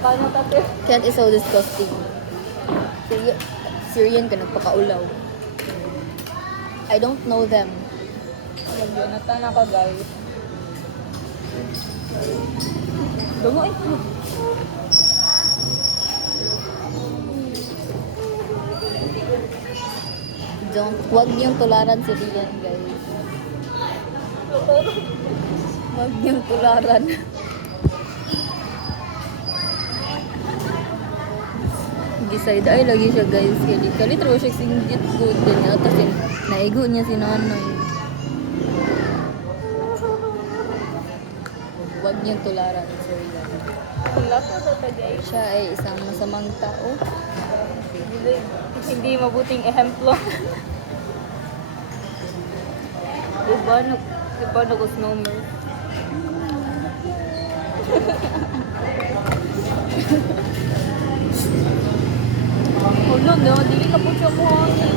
paano tate? Cat is so disgusting. Syrian ka nagpakaulaw. I don't know them. Natan ako guys. Dungo eh. Wag niyong tularan si Rian, guys. Wag niyong tularan. Decide ay lagi siya, guys. Kali true siya singgit good niya tapos naigo niya si nanay. Wag niyong tularan si Rian. Wala po ito guys. Siya ay isang masamang tao. Hindi mabuting ehemplo. Diba nag-snowmer? Hold no, dili ka po siya mo hangin.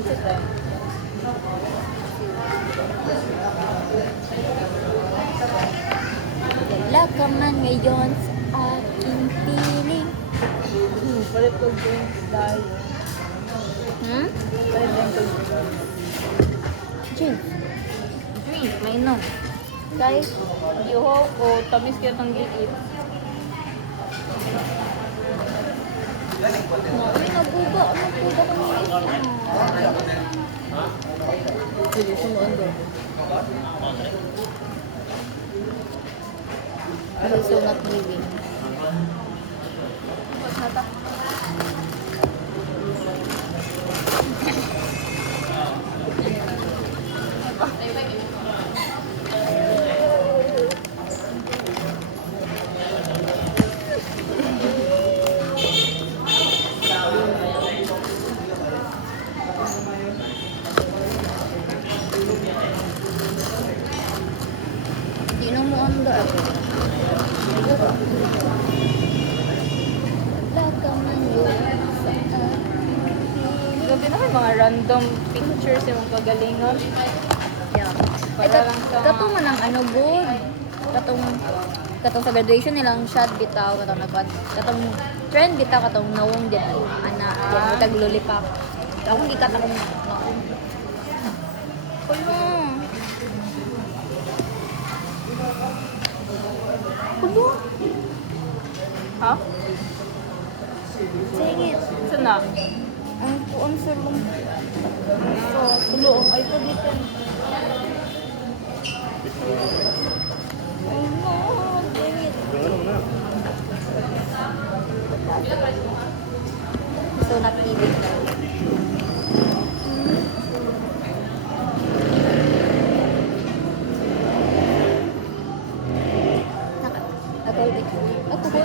Isa tayo. Wala ka man ngayon sa aking piling. Palit ko drinks tayo. Palit lang ko drinks. Drink. Drink, may no. Guys, yuho ko, tamis kaya itong giit. Uy, nabuga. Nabuga ka ng Sige, sumuon doon. Also not giving. Di na mo anda ako. Wala ka man yun sa aking Gabi na kayo mga random pictures yung kagalingon. Yeah. Para lang sa... Katong man ang ano good. Katong sa graduation nilang shot bitaw katong nagpat. Katong trend bitaw katong nawong din ana din tag lollipop. Akong gikat akong nawong. Kulo. Kulo. Ha? Sige. Saan na? Ang kuon sir mo. So, tulo ang iPod nito. Oh no, dang it. So not even daw. Ako ba?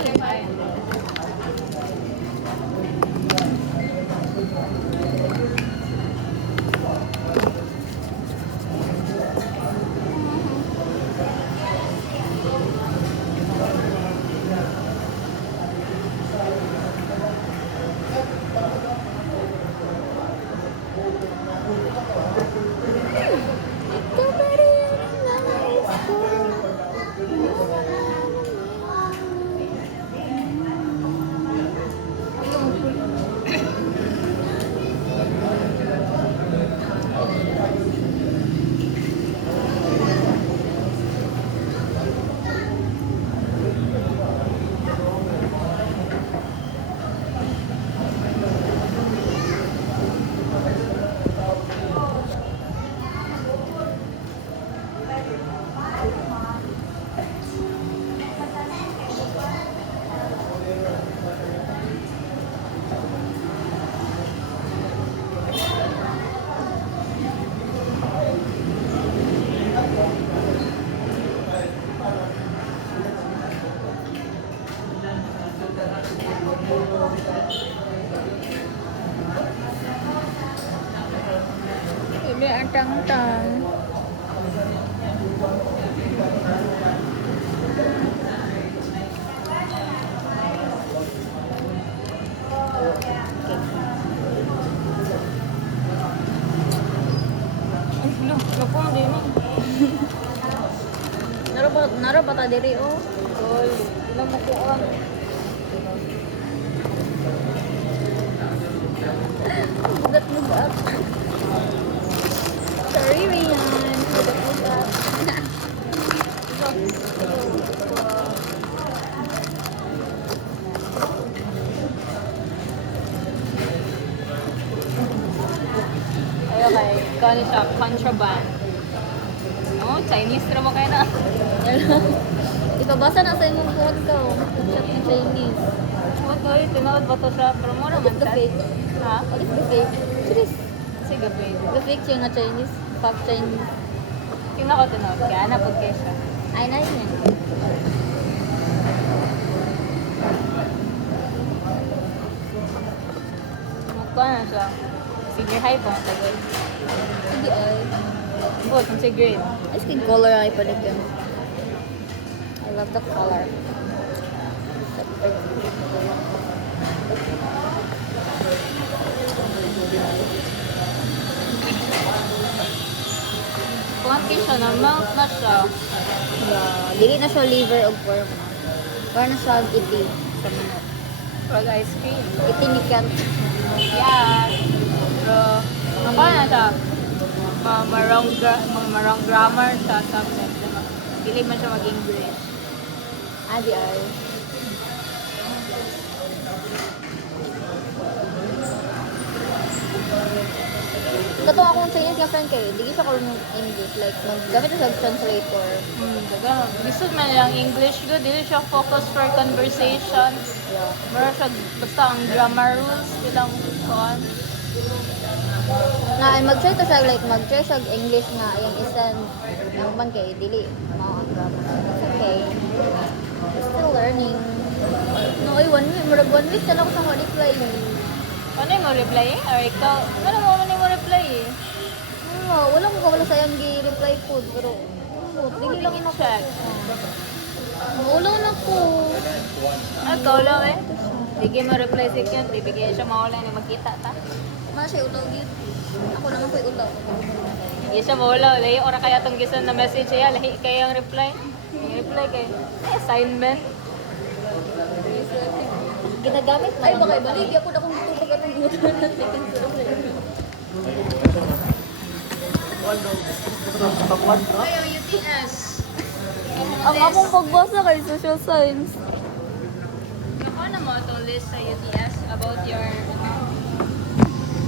Ikaw pa rin ang nais ko. Ini ang tang-tang. Ay, lo, napong din eh. Naro pa ta diri oh. Tol, ilang mo ko ang... Bugat-bugat. Sorry, Rian. Bugat-bugat. Ay, okay. Ikaw ni siya, contraband. No, Chinese ra mo kayo na. Ipabasa na sa imong buhat ka. Chat ng Chinese. What oy, tinawad ba to siya? Pero mura What man is the siya. fake? Ha? What is the fake? Serious. Sige, babe. The fake siya nga Chinese. Fake Chinese. Tingnan ko tinawad. Kaya napod kayo siya. Ay, na yun. Mukha na siya. Senior high pa, tagal. Hindi ay. Oh, kung si grade. Ay, skin color ay palit yun. I love the color. So pretty. Kuhanti siya na, mount na siya. Yeah. Dili na siya liver o pork. Para na siya iti. Sa mga. Frog ice cream. Iti ni Kat. Yes. Pero, mukha na siya. Marang grammar siya subject. Dili man siya mag-English. Adi ay. Kato akong Chinese nga friend kayo, di siya karoon ng English. Like, gamit siya sa translator. Daga. Gusto man lang English good. Dili siya focus for conversation. Yeah. Mara siya, basta ang grammar rules. Bilang kuhan. Na, mag-try to siya, like, mag-try siya English nga, yung isan, yung man kay, dili, mga ang grammar. It's okay. Still learning. No, ay, 1 week, murag 1 week, tala ko sa reply. Ano yung mo reply eh? Or ikaw? Ano mo reply eh? Wala ko kawala sayang gi-reply po, pero, dili lang ina check. Wala na ko. Ikaw lang eh. Bigyan mo reply si Kian. Bibigyan siya mawala na magkita ta. Mga siya ulaw gid. Ako naman ko'y ulaw. Bigyan siya mawala. Lahi ora kaya itong gisan na message siya. Lahi kaya ang reply. Yung reply kay assignment. Ginagamit na. Ay, baka ibalik. Ako na kung tutupag at ang gutan na second Kayo, UTS. Ang akong pagbasa kay social science. Ano mo itong list sa UTS about your